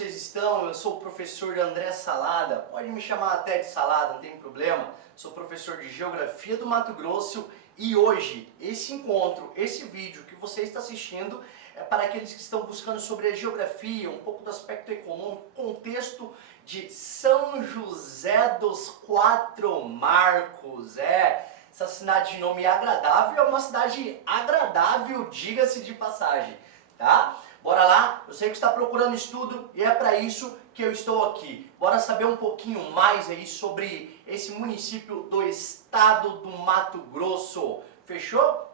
vocês estão? Eu sou o professor André Salada, pode me chamar até de Salada, não tem problema. Sou professor de Geografia do Mato Grosso e hoje esse encontro, esse vídeo que você está assistindo é para aqueles que estão buscando sobre a geografia, um pouco do aspecto econômico, contexto de São José dos Quatro Marcos. Essa cidade de nome agradável é uma cidade agradável, diga-se de passagem, tá? Bora lá, eu sei que você está procurando estudo e é para isso que eu estou aqui. Bora saber um pouquinho mais aí sobre esse município do estado do Mato Grosso. Fechou?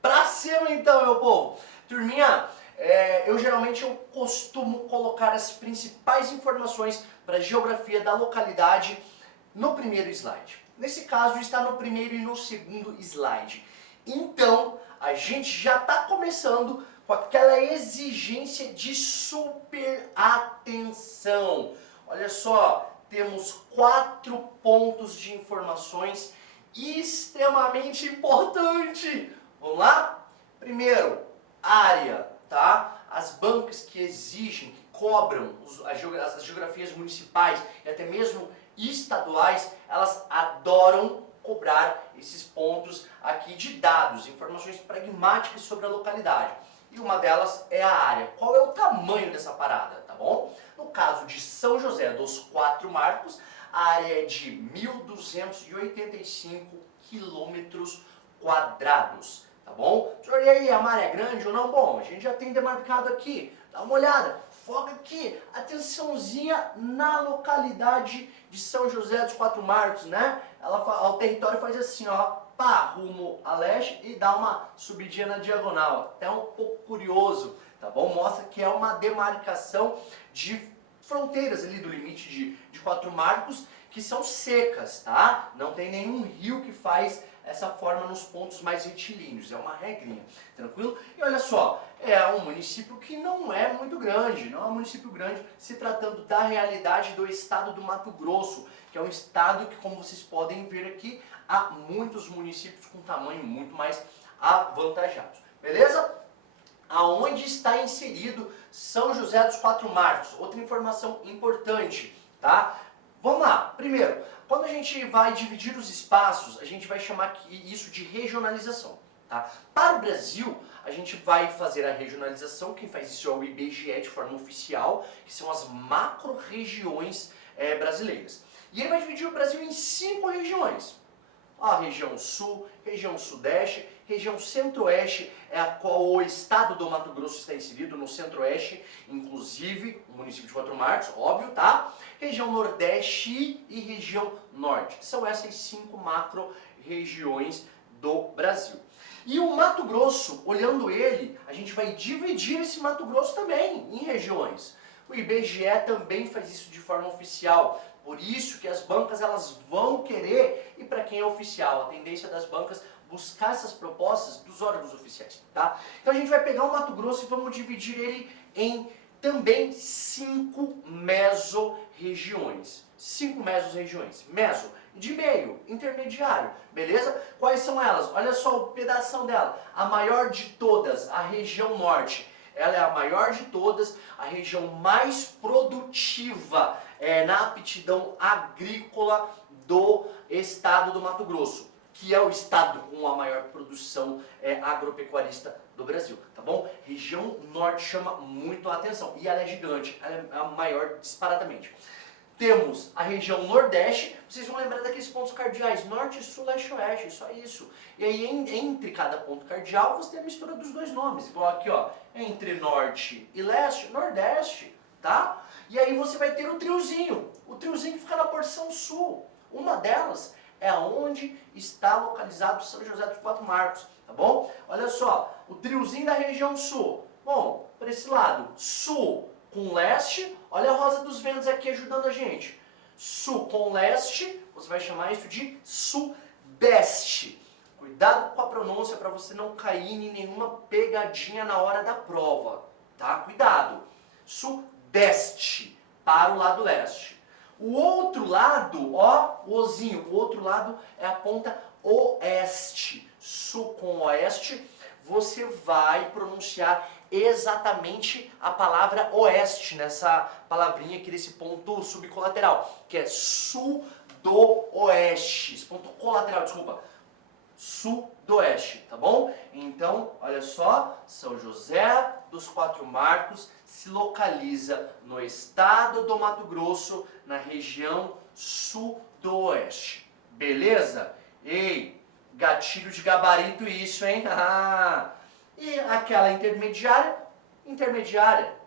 Pra cima então, meu povo! Turminha, eu costumo colocar as principais informações para a geografia da localidade no primeiro slide. Nesse caso está no primeiro e no segundo slide. Então, a gente já está começando com aquela exigência de super atenção. Olha só, temos 4 pontos de informações extremamente importantes. Vamos lá? Primeiro, área, tá? As bancas que exigem, que cobram as geografias municipais e até mesmo estaduais, elas adoram cobrar esses pontos aqui de dados, informações pragmáticas sobre a localidade. E uma delas é a área. Qual é o tamanho dessa parada, tá bom? No caso de São José dos Quatro Marcos, a área é de 1.285 quilômetros quadrados, tá bom? Senhor, e aí, a área é grande ou não? Bom, a gente já tem demarcado aqui, dá uma olhada, foca aqui, atençãozinha na localidade de São José dos Quatro Marcos, né? O território faz assim, ó, pá, rumo a leste e dá uma subidinha na diagonal, até um pouco curioso, tá bom? Mostra que é uma demarcação de fronteiras ali do limite de Quatro Marcos, que são secas, tá? Não tem nenhum rio que faz essa forma nos pontos mais retilíneos, é uma regrinha, tranquilo? E olha só, é um município que não é muito grande, não é um município grande, se tratando da realidade do estado do Mato Grosso, que é um estado que, como vocês podem ver aqui, há muitos municípios com tamanho muito mais avantajados, beleza? Aonde está inserido São José dos Quatro Marcos? Outra informação importante, tá? Vamos lá, primeiro, quando a gente vai dividir os espaços, a gente vai chamar isso de regionalização, tá? Para o Brasil, a gente vai fazer a regionalização, quem faz isso é o IBGE de forma oficial, que são as macro-regiões brasileiras. E ele vai dividir o Brasil em 5 regiões. A região sul, região sudeste, região centro-oeste, é a qual o estado do Mato Grosso está inserido, no centro-oeste, inclusive o município de Quatro Marcos, óbvio, tá? Região nordeste e região norte. São essas 5 macro-regiões do Brasil. E o Mato Grosso, olhando ele, a gente vai dividir esse Mato Grosso também em regiões. O IBGE também faz isso de forma oficial. Por isso que as bancas elas vão querer, e para quem é oficial, a tendência das bancas buscar essas propostas dos órgãos oficiais, tá? Então a gente vai pegar o Mato Grosso e vamos dividir ele em também 5 mesorregiões. 5 mesorregiões. Meso, de meio, intermediário, beleza? Quais são elas? Olha só o pedação dela. A maior de todas, a região norte. Ela é a maior de todas, a região mais produtiva na aptidão agrícola do estado do Mato Grosso, que é o estado com a maior produção agropecuarista do Brasil, tá bom? Região norte chama muito a atenção e ela é gigante, ela é a maior disparadamente. Temos a região nordeste, vocês vão lembrar daqueles pontos cardeais, norte, sul, leste, oeste, só isso. E aí entre cada ponto cardeal você tem a mistura dos dois nomes, igual aqui ó, entre norte e leste, nordeste, tá? E aí você vai ter o triozinho que fica na porção sul. Uma delas é onde está localizado São José dos Quatro Marcos, tá bom? Olha só, o triozinho da região sul. Bom, para esse lado, sul com leste, olha a Rosa dos Ventos aqui ajudando a gente. Sul com leste, você vai chamar isso de sudeste. Cuidado com a pronúncia para você não cair em nenhuma pegadinha na hora da prova, tá? Cuidado. Sudeste, para o lado leste. O outro lado, ó, o ozinho, o outro lado é a ponta oeste. Sul com oeste, você vai pronunciar exatamente a palavra oeste, nessa palavrinha aqui desse ponto subcolateral, que é sudoeste, esse ponto colateral, desculpa, sudoeste, tá bom? Então, olha só, São José dos Quatro Marcos se localiza no estado do Mato Grosso, na região sudoeste, beleza? Ei, gatilho de gabarito isso, hein? Ah, e aquela intermediária,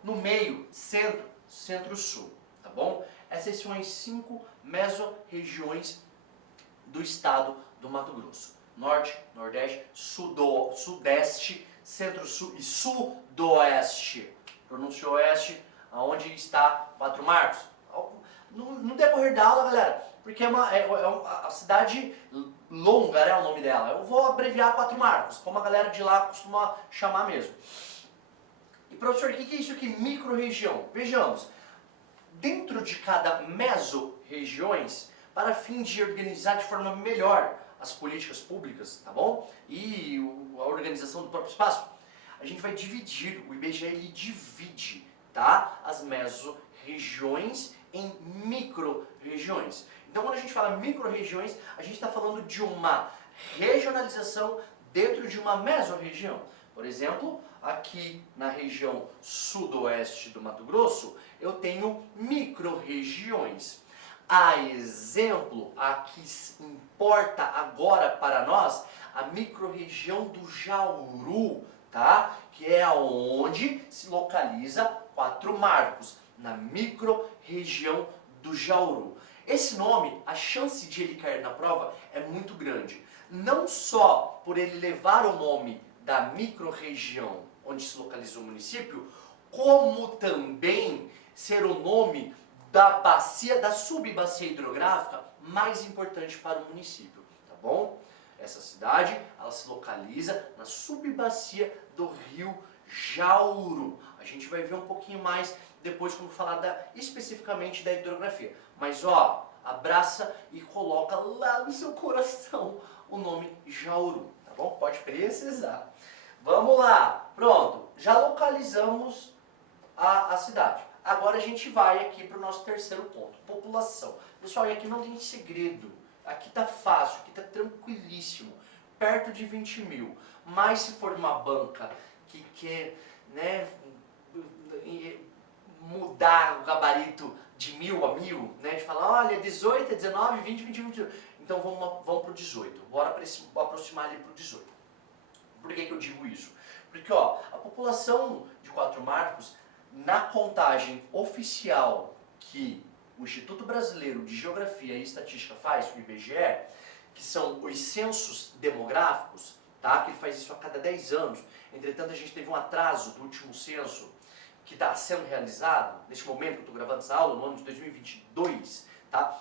no meio, centro, centro-sul, tá bom? Essas são as 5 mesorregiões do estado do Mato Grosso. Norte, Nordeste, Sudeste, Centro-Sul e Sudoeste. Pronúncia oeste, aonde está Quatro Marcos. No decorrer da aula, galera, porque a cidade longa, né, o nome dela. Eu vou abreviar Quatro Marcos, como a galera de lá costuma chamar mesmo. E professor, o que é isso aqui? Micro-região. Vejamos, dentro de cada mesorregiões, para fim de organizar de forma melhor as políticas públicas, tá bom? E a organização do próprio espaço, a gente vai dividir, o IBGE ele divide, tá? As mesorregiões em micro-regiões. Então quando a gente fala micro-regiões, a gente está falando de uma regionalização dentro de uma mesorregião. Por exemplo, aqui na região sudoeste do Mato Grosso, eu tenho micro-regiões. A exemplo, a que importa agora para nós, a micro-região do Jauru, tá? Que é onde se localiza Quatro Marcos, na micro-região do Jauru. Esse nome, a chance de ele cair na prova é muito grande. Não só por ele levar o nome da micro-região onde se localiza o município, como também ser o nome da bacia, da subbacia hidrográfica mais importante para o município, tá bom? Essa cidade, ela se localiza na subbacia do rio Jauru. A gente vai ver um pouquinho mais depois quando falar especificamente da hidrografia. Mas ó, abraça e coloca lá no seu coração o nome Jauru, tá bom? Pode precisar. Vamos lá, pronto, já localizamos a cidade. Agora a gente vai aqui para o nosso terceiro ponto, população. Pessoal, e aqui não tem segredo, aqui tá fácil, aqui tá tranquilíssimo, perto de 20 mil. Mas se for uma banca que quer, né, mudar o gabarito de 1000 a 1000, né, de falar, olha, 18, 19, 20, 21, 22, então vamos para o 18, bora aproximar ali para o 18. Por que eu digo isso? Porque ó, a população de Quatro Marcos, na contagem oficial que o Instituto Brasileiro de Geografia e Estatística faz, o IBGE, que são os censos demográficos, tá? Que ele faz isso a cada 10 anos. Entretanto, a gente teve um atraso do último censo que está sendo realizado, neste momento que eu estou gravando essa aula, no ano de 2022, tá?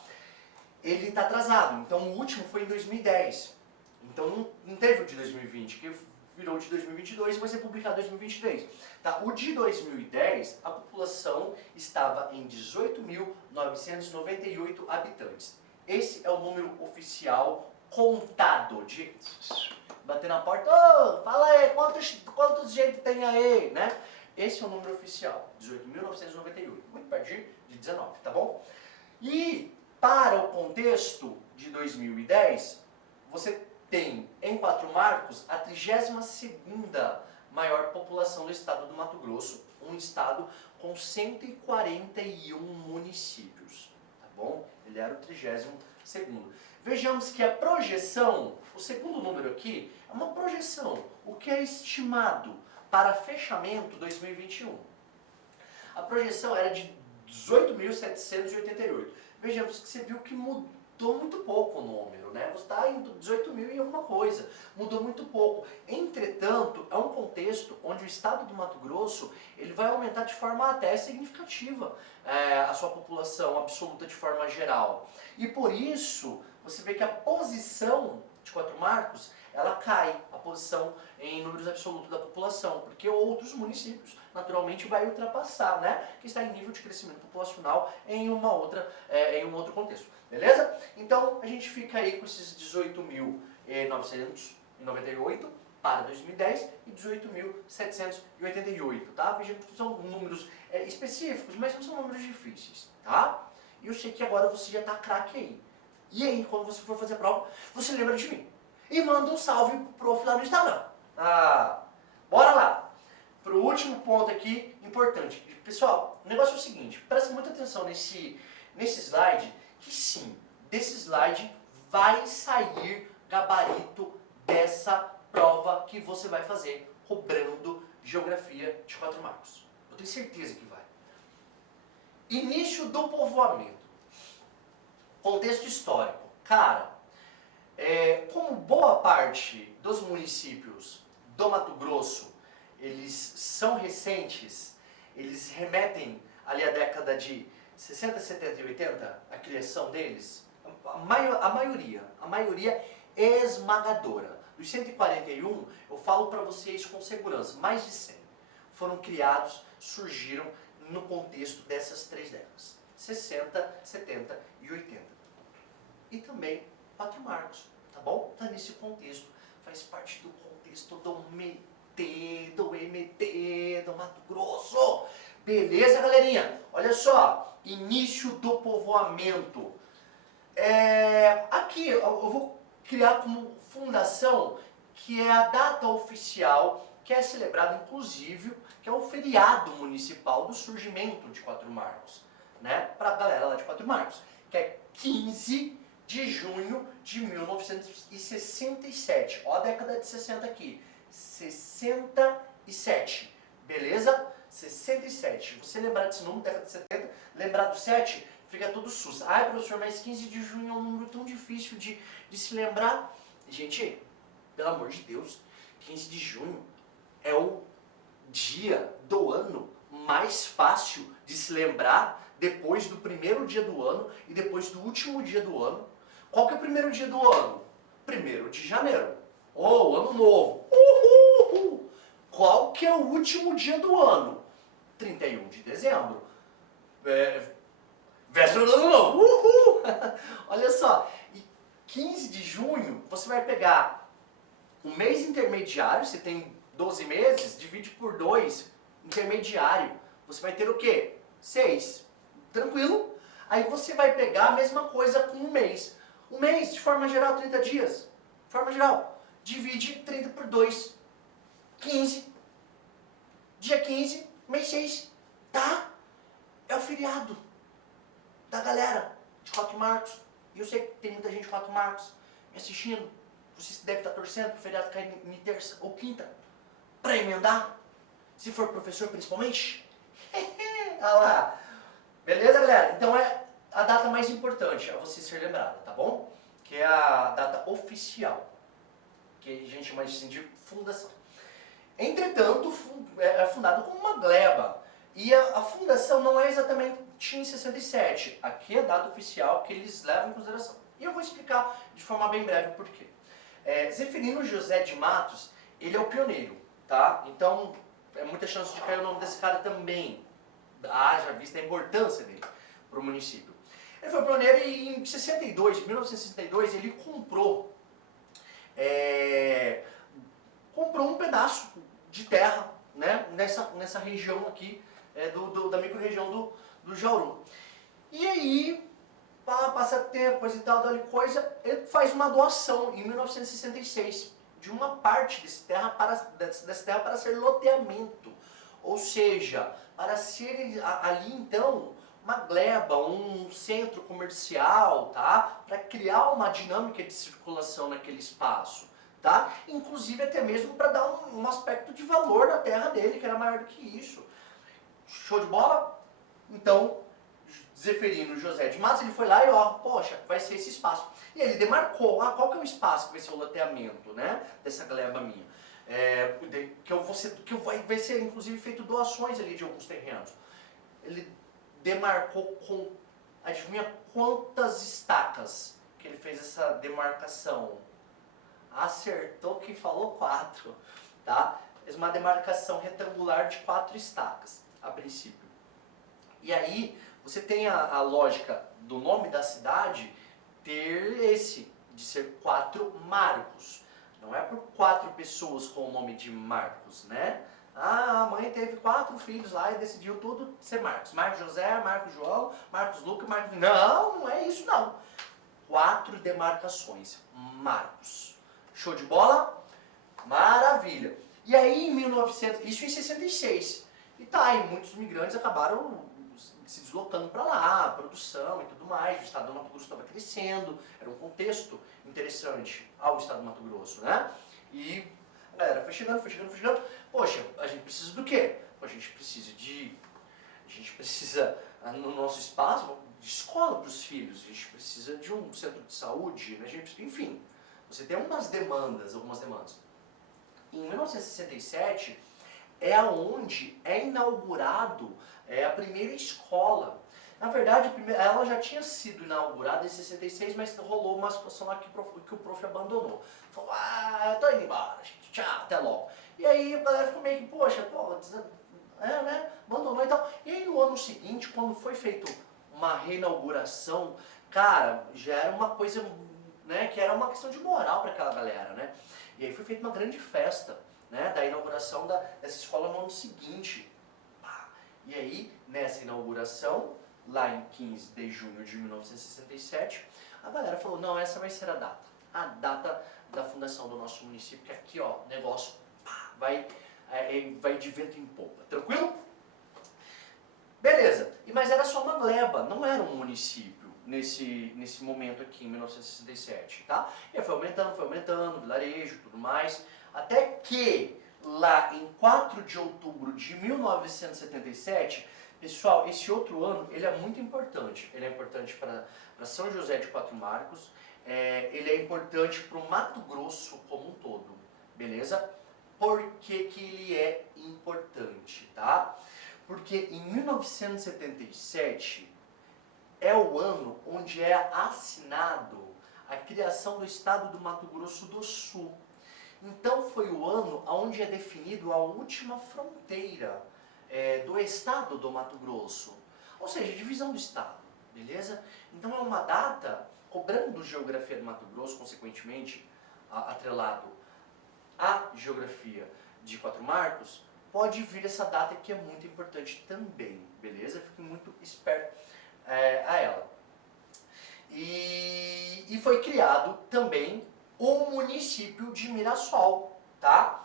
Ele está atrasado, então o último foi em 2010. Então não teve o de 2020, que virou de 2022 e vai ser publicado em 2023. Tá? O de 2010, a população estava em 18.998 habitantes. Esse é o número oficial contado, de bater na porta, ô, fala aí, quantos gente tem aí, né? Esse é o número oficial, 18.998, muito perto de 19, tá bom? E para o contexto de 2010, você tem em Quatro Marcos a 32ª maior população do estado do Mato Grosso, um estado com 141 municípios, tá bom? Ele era o 32º. Vejamos que a projeção, o segundo número aqui, é uma projeção, o que é estimado para fechamento 2021. A projeção era de 18.788. Vejamos que você viu que mudou muito pouco o número, né? Você está em 18 mil e alguma coisa, mudou muito pouco. Entretanto, é um contexto onde o estado do Mato Grosso ele vai aumentar de forma até significativa a sua população absoluta de forma geral. E por isso, você vê que a posição de Quatro Marcos, ela cai, a posição em números absolutos da população, porque outros municípios naturalmente vai ultrapassar, né? Que está em nível de crescimento populacional em um outro contexto. Beleza? Então a gente fica aí com esses 18.900 18.998 para 2010 e 18.788, tá? Veja que são números específicos, mas não são números difíceis, tá? E eu sei que agora você já tá craque aí. E aí, quando você for fazer a prova, você lembra de mim. E manda um salve pro prof lá no Instagram. Ah, bora lá. Pro último ponto aqui, importante. Pessoal, o negócio é o seguinte, presta muita atenção nesse slide, que sim, desse slide vai sair gabarito dessa prova que você vai fazer, cobrando geografia de 4 marcos. Eu tenho certeza que vai. Início do povoamento. Contexto histórico. Cara, como boa parte dos municípios do Mato Grosso, eles são recentes, eles remetem ali à década de 60, 70 e 80, a criação deles, a maioria esmagadora. Dos 141, eu falo para vocês com segurança, mais de 100 foram criados, surgiram no contexto dessas 3 décadas, 60, 70 e 80. E também 4 marcos, tá bom? Tá nesse contexto, faz parte do contexto do MT, do Mato Grosso. Beleza, galerinha? Olha só, início do povoamento. Aqui eu vou criar como fundação, que é a data oficial, que é celebrada inclusive, que é o feriado municipal do surgimento de 4 marcos, né? Pra galera lá de 4 marcos, que é 15 de junho de 1967. Ó a década de 60 aqui. 67. Beleza? 67. Você lembrar desse número, década de 70, lembrar do 7, fica tudo sus. Ai, professor, mas 15 de junho é um número tão difícil de se lembrar. Gente, pelo amor de Deus, 15 de junho é o dia do ano mais fácil de se lembrar depois do primeiro dia do ano e depois do último dia do ano. Qual que é o primeiro dia do ano? 1º de janeiro. Ou ano novo. Uhul! Qual que é o último dia do ano? 31 de dezembro. Véspera do ano novo. Uhul! Olha só. E 15 de junho, você vai pegar o mês intermediário, você tem 12 meses, divide por 2, intermediário. Você vai ter o quê? 6. Tranquilo? Aí você vai pegar a mesma coisa com um mês. Um mês, de forma geral, 30 dias. De forma geral, divide 30 por 2. 15. Dia 15, mês 6. Tá? É o feriado da galera de 4 marcos. E eu sei que tem muita gente de 4 marcos me assistindo. Você deve estar torcendo para o feriado cair em terça ou quinta. Para emendar. Se for professor, principalmente. Olha lá. Beleza, galera? Então é a data mais importante a você ser lembrada, tá bom? Que é a data oficial, que a gente chama assim de fundação. Entretanto, é fundado como uma gleba. E a fundação não é exatamente em 67. Aqui é a data oficial que eles levam em consideração. E eu vou explicar de forma bem breve o porquê. Zeferino José de Matos, ele é o pioneiro, tá? Então, é muita chance de cair o nome desse cara também. Haja vista a importância dele para o município. Ele foi pioneiro e em 1962, ele comprou um pedaço de terra, né, nessa região aqui, da micro-região do Jauru. E aí, passa tempo, coisa e tal, coisa, ele faz uma doação em 1966 de uma parte dessa terra para ser loteamento. Ou seja, para ser ali então uma gleba, um centro comercial, tá? Para criar uma dinâmica de circulação naquele espaço, tá? Inclusive até mesmo para dar um aspecto de valor na terra dele, que era maior do que isso. Show de bola? Então, Zeferino José de Matos, ele foi lá e poxa, vai ser esse espaço. E ele demarcou, qual que é o espaço que vai ser o loteamento, né, dessa gleba minha? Vai ser inclusive feito doações ali de alguns terrenos. Ele demarcou com, adivinha quantas estacas que ele fez essa demarcação? Acertou que falou 4, tá? Fez uma demarcação retangular de 4 estacas, a princípio. E aí, você tem a lógica do nome da cidade ter de ser 4 marcos. Não é por 4 pessoas com o nome de Marcos, né? Ah, a mãe teve 4 filhos lá e decidiu tudo ser Marcos. Marcos José, Marcos João, Marcos Lucas, Marcos... Não, não é isso não. 4 demarcações. Marcos. Show de bola? Maravilha. E aí em 1900, isso em 66. E tá, aí muitos migrantes acabaram se deslocando para lá, produção e tudo mais. O estado do Mato Grosso estava crescendo, era um contexto interessante ao estado do Mato Grosso, né? E a galera foi chegando, foi chegando, foi chegando. Poxa, a gente precisa do quê? A gente precisa, no nosso espaço, de escola para os filhos, a gente precisa de um centro de saúde, a gente, enfim, você tem algumas demandas. Em 1967 é onde é inaugurado a primeira escola. Na verdade, ela já tinha sido inaugurada em 66, mas rolou uma situação lá que o prof abandonou. Falou, tô indo embora, gente, tchau, até logo. E aí a galera ficou meio que, poxa, né, abandonou e tal. E aí no ano seguinte, quando foi feito uma reinauguração, cara, já era uma coisa, né, que era uma questão de moral para aquela galera, né. E aí foi feita uma grande festa, né, da inauguração dessa escola no ano seguinte. E aí, nessa inauguração, lá em 15 de junho de 1967, a galera falou, não, essa vai ser a data da fundação do nosso município, que aqui, ó, o negócio vai de vento em popa, tranquilo? Beleza, mas era só uma gleba, não era um município nesse momento aqui, em 1967, tá? E aí foi aumentando, vilarejo, tudo mais, até que lá em 4 de outubro de 1977, pessoal, esse outro ano, ele é muito importante. Ele é importante para São José de Quatro Marcos, ele é importante para o Mato Grosso como um todo, beleza? Por que que ele é importante, tá? Porque em 1977 é o ano onde é assinado a criação do estado do Mato Grosso do Sul. Então foi o ano onde é definido a última fronteira do estado do Mato Grosso, ou seja, divisão do estado, beleza? Então é uma data, cobrando geografia do Mato Grosso, consequentemente atrelado à geografia de Quatro Marcos, pode vir essa data que é muito importante também, beleza? Fique muito esperto a ela. E foi criado também o município de Mirassol, tá?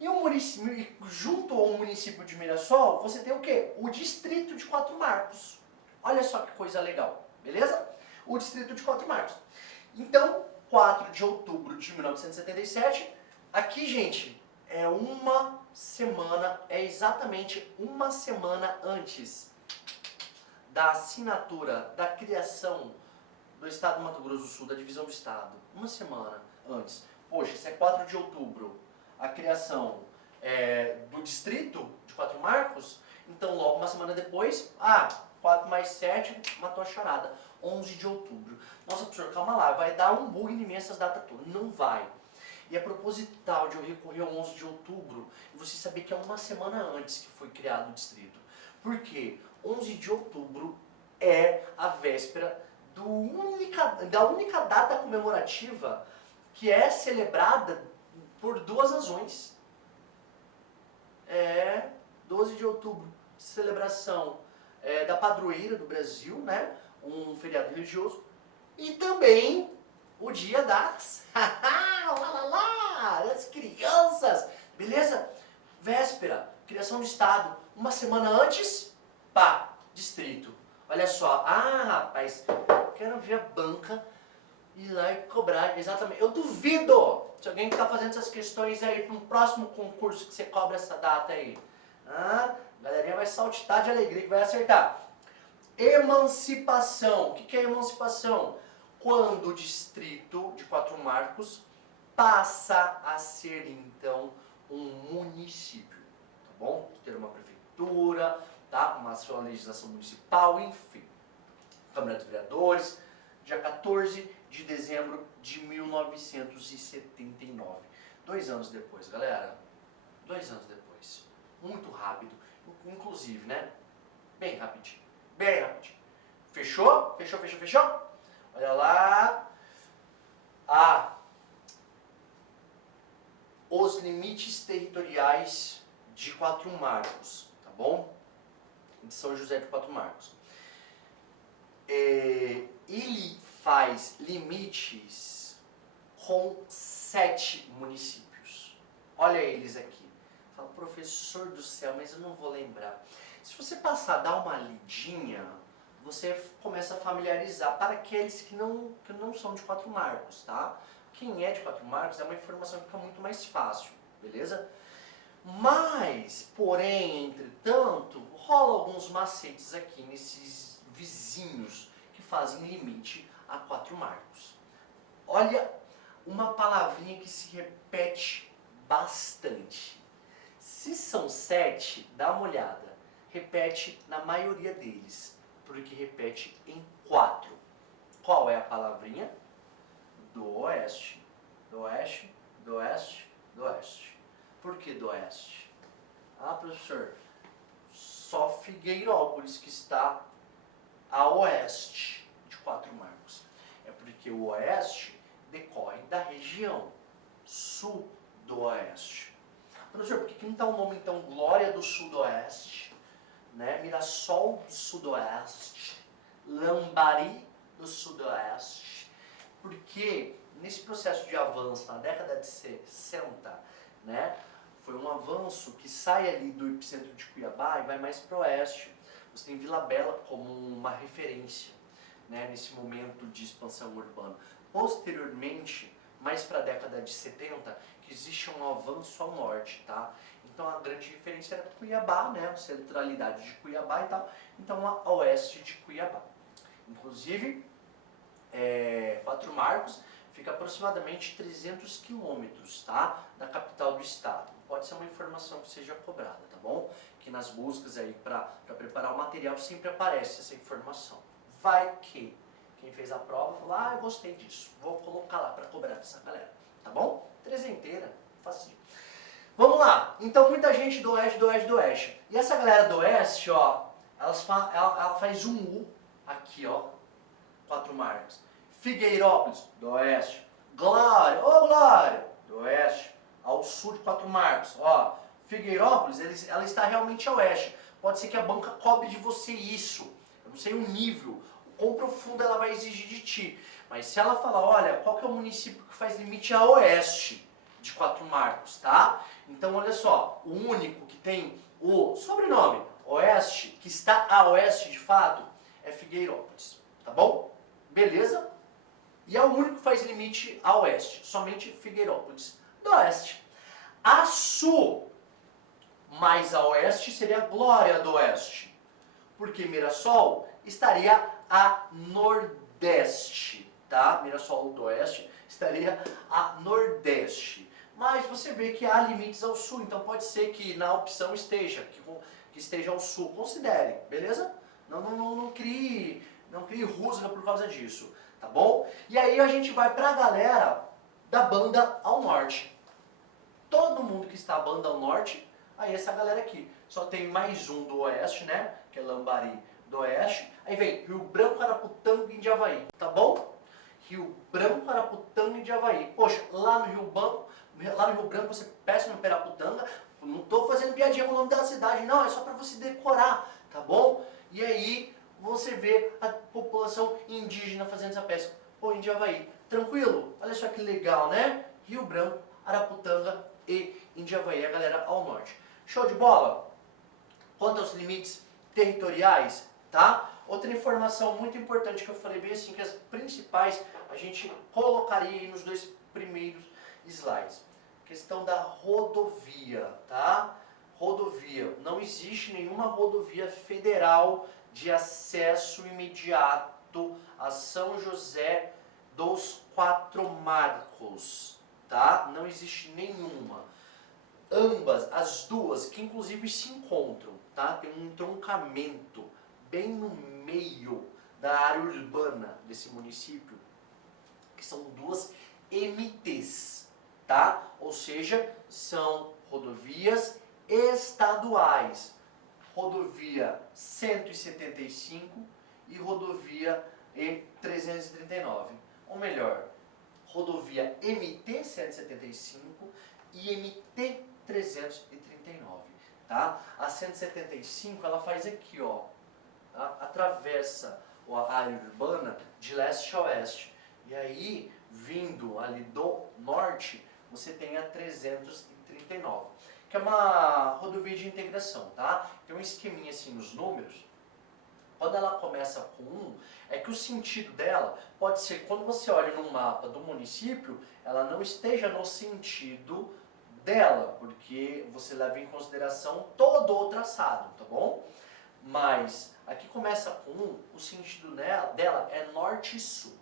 E o município, junto ao município de Mirassol, você tem o quê? O distrito de Quatro Marcos. Olha só que coisa legal, beleza? O distrito de Quatro Marcos. Então, 4 de outubro de 1977, aqui, gente, é exatamente uma semana antes da assinatura, da criação do estado do Mato Grosso do Sul, da divisão do estado. Uma semana antes. Poxa, isso é 4 de outubro. A criação do distrito de Quatro Marcos. Então, logo uma semana depois, 4 mais 7, matou a charada. 11 de outubro. Nossa, professor, calma lá, vai dar um bug em mim essas datas todas. Não vai. E é proposital de eu recorrer ao 11 de outubro e você saber que é uma semana antes que foi criado o distrito. Por quê? 11 de outubro é a véspera da única data comemorativa que é celebrada por 2 razões. 12 de outubro, celebração da padroeira do Brasil, né? Um feriado religioso. E também o dia das das crianças, beleza? Véspera, criação do estado. Uma semana antes, distrito. Olha só, rapaz, quero ver a banca ir lá e cobrar, exatamente. Eu duvido se alguém está fazendo essas questões aí para um próximo concurso que você cobra essa data aí. A galerinha vai saltitar de alegria que vai acertar. Emancipação. O que é emancipação? Quando o distrito de Quatro Marcos passa a ser, então, um município, tá bom? Ter uma prefeitura, tá? Uma sua legislação municipal, enfim. Câmara dos Vereadores, dia 14 de dezembro de 1979. 2 anos depois, galera. 2 anos depois. Muito rápido. Inclusive, né? Bem rapidinho. Bem rapidinho. Fechou? Fechou, fechou, fechou? Olha lá. os limites territoriais de Quatro Marcos, tá bom? De São José de Quatro Marcos. Ele faz limites com 7 municípios. Olha eles aqui. Fala, professor do céu, mas eu não vou lembrar. Se você passar a dar uma lidinha, você começa a familiarizar para aqueles que não são de Quatro Marcos, tá? Quem é de Quatro Marcos é uma informação que fica muito mais fácil, beleza? Mas, porém, entretanto, rola alguns macetes aqui nesses vizinhos que fazem limite a Quatro Marcos. Olha uma palavrinha que se repete bastante. Se são 7, dá uma olhada. Repete na maioria deles, porque repete em 4. Qual é a palavrinha? Do oeste. Do oeste, do oeste, do oeste. Por que do oeste? Ah, professor, só Figueirópolis que está a oeste de Quatro Marcos. É porque o oeste decorre da região sudoeste. Professor, por que não está o nome então Glória do Sudoeste, né? Mirassol do Sudoeste, Lambari do Sudoeste? Porque nesse processo de avanço na década de 60, né, foi um avanço que sai ali do epicentro de Cuiabá e vai mais para o oeste. Você tem Vila Bela como uma referência, né, nesse momento de expansão urbana. Posteriormente, mais para a década de 70, que existe um avanço ao norte, tá? Então a grande referência era Cuiabá, né, a centralidade de Cuiabá e tal, então a oeste de Cuiabá. Inclusive, Quatro Marcos fica aproximadamente 300 quilômetros, tá, da capital do estado. Pode ser uma informação que seja cobrada, tá bom? Que nas buscas aí para preparar o material sempre aparece essa informação. Vai que quem fez a prova falou, eu gostei disso, vou colocar lá para cobrar dessa galera, tá bom? Trezenteira, facinho. Vamos lá, então muita gente do oeste, do oeste, do oeste. E essa galera do oeste, ó, ela faz um U aqui, ó, Quatro Marcos. Figueirópolis, do oeste. Glória, Glória, do oeste. Ao sul de Quatro Marcos, ó. Figueirópolis, ela está realmente a oeste. Pode ser que a banca cobre de você isso. Eu não sei o nível, o quão profundo ela vai exigir de ti. Mas se ela falar, olha, qual que é o município que faz limite a oeste de Quatro Marcos, tá? Então, olha só, o único que tem o sobrenome oeste, que está a oeste de fato, é Figueirópolis, tá bom? Beleza? E é o único que faz limite a oeste, somente Figueirópolis do oeste. A sul, mais a oeste, seria Glória do Oeste, porque Mirassol estaria a nordeste, tá? Mirassol do Oeste estaria a nordeste. Mas você vê que há limites ao sul, então pode ser que na opção esteja, que esteja ao sul. Considere, beleza? Não crie rusga por causa disso, tá bom? E aí a gente vai pra galera da banda ao norte. Todo mundo que está a banda ao norte, aí essa galera aqui. Só tem mais um do oeste, né? Que é Lambari do oeste. Aí vem Rio Branco, Araputanga e Indiavaí, tá bom? Rio Branco, Araputanga e Indiavaí. Poxa, lá no Rio Branco você peça no Araputanga. Não estou fazendo piadinha com o nome da cidade, não. É só para você decorar, tá bom? E aí você vê a população indígena fazendo essa pesca. Pô, Indiavaí, tranquilo? Olha só que legal, né? Rio Branco, Araputanga e Indiavaí, a galera ao norte. Show de bola? Quanto aos limites territoriais, tá? Outra informação muito importante que eu falei bem assim, que as principais a gente colocaria aí nos 2 primeiros slides. Questão da rodovia, tá? Rodovia. Não existe nenhuma rodovia federal de acesso imediato a São José dos Quatro Marcos, tá? Não existe nenhuma. Ambas, as duas, que inclusive se encontram, tá? Tem um entroncamento bem no meio da área urbana desse município, que são 2 MTs, tá? Ou seja, são rodovias estaduais. Rodovia 175 e rodovia E339. Ou melhor, rodovia MT 175 IMT 339, tá? A 175 ela faz aqui, ó, tá? Atravessa a área urbana de leste a oeste. E aí, vindo ali do norte, você tem a 339, que é uma rodovia de integração, tá? Tem um esqueminha assim nos números. Quando ela começa com 1, é que o sentido dela pode ser, quando você olha no mapa do município, ela não esteja no sentido dela, porque você leva em consideração todo o traçado, tá bom? Mas aqui começa com 1, o sentido dela é norte e sul,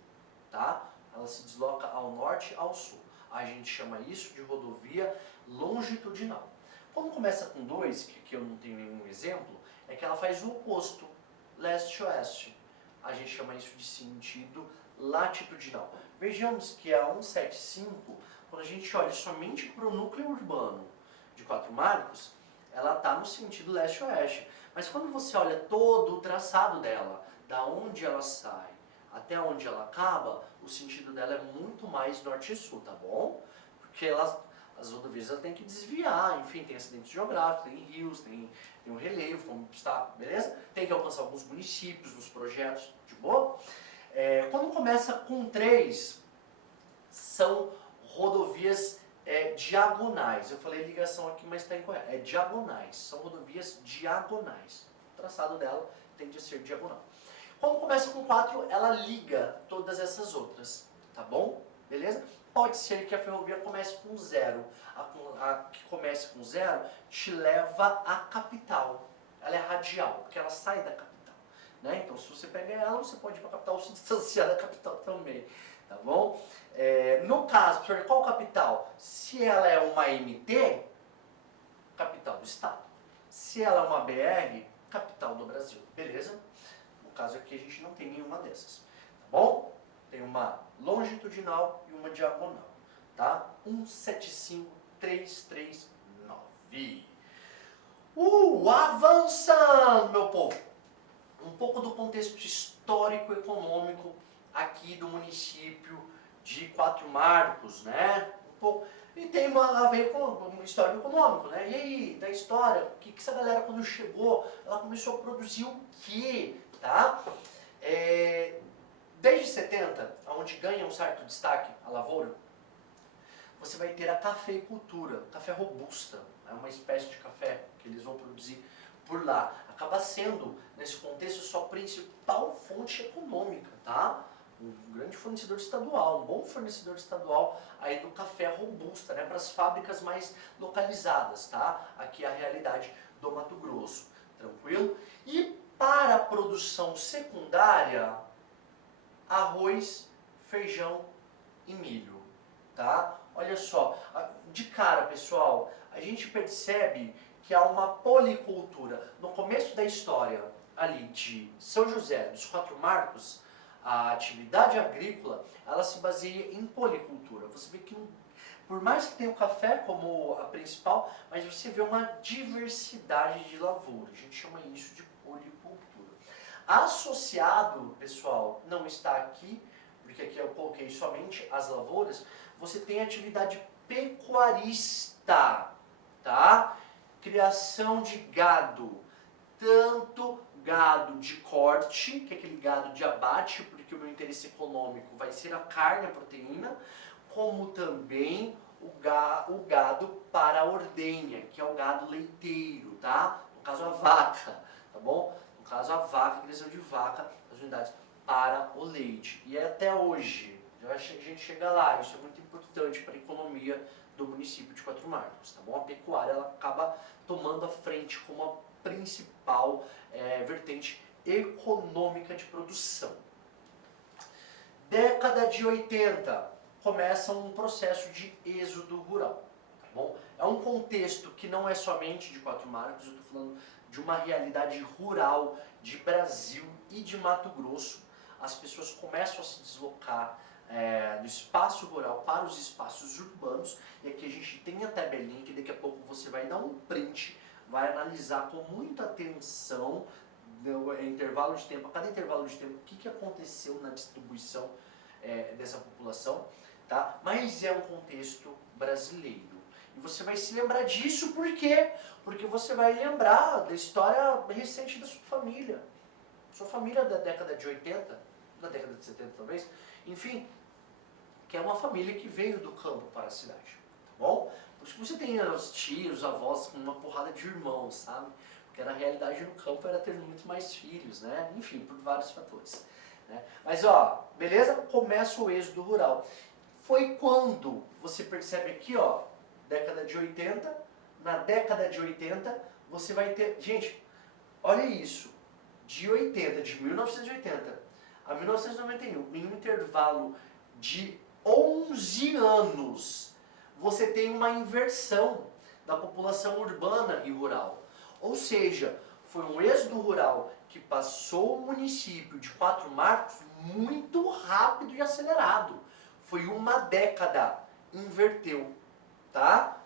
tá? Ela se desloca ao norte e ao sul. A gente chama isso de rodovia longitudinal. Quando começa com 2, que aqui eu não tenho nenhum exemplo, é que ela faz o oposto, leste-oeste. A gente chama isso de sentido latitudinal. Vejamos que a 175, quando a gente olha somente para o núcleo urbano de Quatro Marcos, ela está no sentido leste-oeste. Mas quando você olha todo o traçado dela, da onde ela sai até onde ela acaba, o sentido dela é muito mais norte e sul, tá bom? Porque as rodovias têm que desviar, enfim, tem acidentes geográficos, tem rios, tem um relevo, como está, beleza? Tem que alcançar alguns municípios, nos projetos, de boa? Quando começa com 3, são rodovias diagonais. Eu falei ligação aqui, mas está incorreto. É diagonais, são rodovias diagonais. O traçado dela tende a ser diagonal. Quando começa com 4, ela liga todas essas outras, tá bom? Beleza? Pode ser que a ferrovia comece com 0. A que comece com 0 te leva à capital. Ela é radial, porque ela sai da capital, né? Então, se você pega ela, você pode ir para a capital se distanciar da capital também, tá bom? No caso, qual capital? Se ela é uma MT, capital do estado. Se ela é uma BR, capital do Brasil, beleza? No caso aqui a gente não tem nenhuma dessas, tá bom? Tem uma longitudinal e uma diagonal, tá? 175339. Avançando, meu povo! Um pouco do contexto histórico econômico aqui do município de Quatro Marcos, né? Um pouco. E tem a ver com o histórico econômico, né? E aí, da história, o que essa galera quando chegou, ela começou a produzir o quê? Tá? Desde 70, onde ganha um certo destaque a lavoura, você vai ter a cafeicultura, café robusta, é uma espécie de café que eles vão produzir por lá. Acaba sendo, nesse contexto, sua principal fonte econômica, tá? Um grande fornecedor estadual, um bom fornecedor estadual aí do café robusta, né? Para as fábricas mais localizadas, tá? Aqui é a realidade do Mato Grosso, tranquilo? E para a produção secundária, arroz, feijão e milho, tá? Olha só, de cara, pessoal, a gente percebe que há uma policultura. No começo da história ali de São José dos Quatro Marcos, a atividade agrícola, ela se baseia em policultura. Você vê que, por mais que tenha o café como a principal, mas você vê uma diversidade de lavouras. A gente chama isso de policultura. Associado, pessoal, não está aqui, porque aqui eu coloquei somente as lavouras, você tem atividade pecuarista, tá? Criação de gado, tanto gado de corte, que é aquele gado de abate, porque o meu interesse econômico vai ser a carne, a proteína, como também o gado para a ordenha, que é o gado leiteiro, tá? No caso a vaca, tá bom? No caso a vaca, criação de vaca, as unidades para o leite. E é até hoje, a gente chega lá, isso é muito importante para a economia do município de Quatro Marcos, tá bom? A pecuária ela acaba tomando a frente como a principal vertente econômica de produção. Década de 80, começa um processo de êxodo rural, tá bom? É um contexto que não é somente de Quatro Marcos, eu estou falando de uma realidade rural de Brasil e de Mato Grosso. As pessoas começam a se deslocar do espaço rural para os espaços urbanos, e aqui a gente tem a tabelinha que daqui a pouco você vai dar um print, vai analisar com muita atenção, intervalo de tempo, a cada intervalo de tempo, o que aconteceu na distribuição dessa população, tá? Mas é um contexto brasileiro. E você vai se lembrar disso por quê? Porque você vai lembrar da história recente da sua família. Sua família da década de 80, da década de 70 talvez, enfim, que é uma família que veio do campo para a cidade, tá bom? Por isso que você tem os tios, os avós com uma porrada de irmãos, sabe? Porque na realidade no campo era ter muito mais filhos, né? Enfim, por vários fatores. Né? Mas ó, beleza? Começa o êxodo rural. Foi quando você percebe aqui, ó, década de 80, na década de 80 você vai ter, gente, olha isso, de 80, de 1980 a 1991, em um intervalo de 11 anos, você tem uma inversão da população urbana e rural. Ou seja, foi um êxodo rural que passou o município de Quatro Marcos muito rápido e acelerado. Foi uma década, inverteu, tá?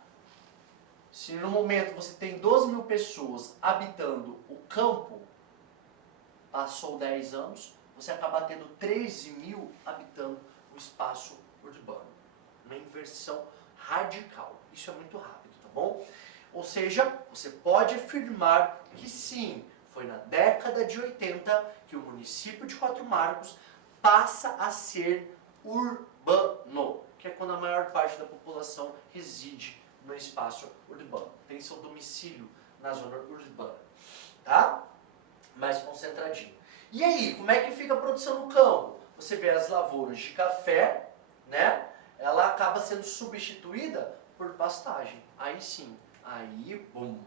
Se no momento você tem 12 mil pessoas habitando o campo, passou 10 anos, você acaba tendo 13 mil habitando o espaço urbano. Uma inversão radical. Isso é muito rápido, tá bom? Ou seja, você pode afirmar que sim, foi na década de 80 que o município de Quatro Marcos passa a ser urbano, que é quando a maior parte da população reside no espaço urbano, tem seu domicílio na zona urbana, tá? Mais concentradinho. E aí, como é que fica a produção no campo? Você vê as lavouras de café, né? Ela acaba sendo substituída por pastagem. Aí sim, aí, bum,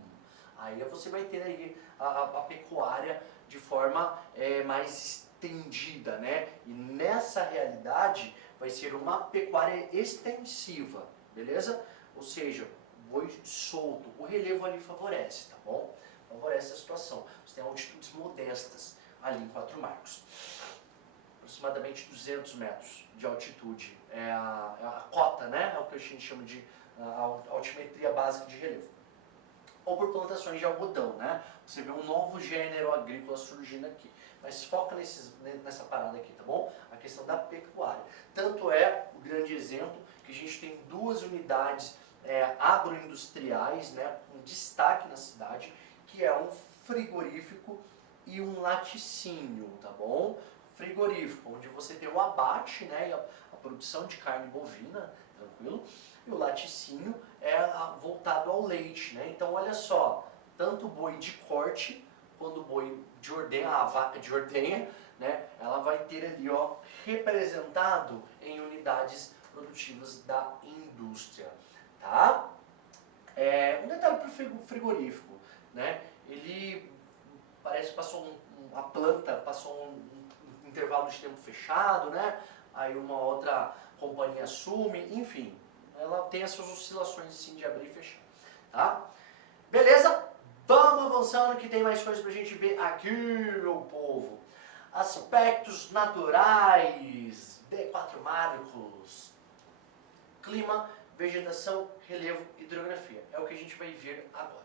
aí você vai ter aí a pecuária de forma mais estendida, né? E nessa realidade vai ser uma pecuária extensiva, beleza? Ou seja, boi solto, o relevo ali favorece, tá bom? Favorece a situação. Você tem altitudes modestas ali em Quatro Marcos. Aproximadamente 200 metros de altitude. É a cota, né? É o que a gente chama de altimetria básica de relevo. Ou por plantações de algodão, né? Você vê um novo gênero agrícola surgindo aqui. Mas foca nessa parada aqui, tá bom? A questão da pecuária. Tanto é o grande exemplo que a gente tem duas unidades agroindustriais, né, com destaque na cidade, que é um frigorífico e um laticínio, tá bom? Frigorífico, onde você tem o abate, né, e a produção de carne bovina, tranquilo? E o laticínio voltado ao leite, né? Então, olha só, tanto o boi de corte quanto o boi de ordenha, a vaca de ordenha, né, ela vai ter ali, ó, representado em unidades produtivas da indústria, tá? Um detalhe para o frigorífico, né? Ele parece que passou a planta passou um intervalo de tempo fechado, né? Aí uma outra companhia assume, enfim, ela tem essas oscilações sim de abrir e fechar, tá? Beleza? Vamos avançando que tem mais coisas pra gente ver aqui, meu povo. Aspectos naturais de Quatro Marcos. Clima, vegetação, relevo, hidrografia. É o que a gente vai ver agora.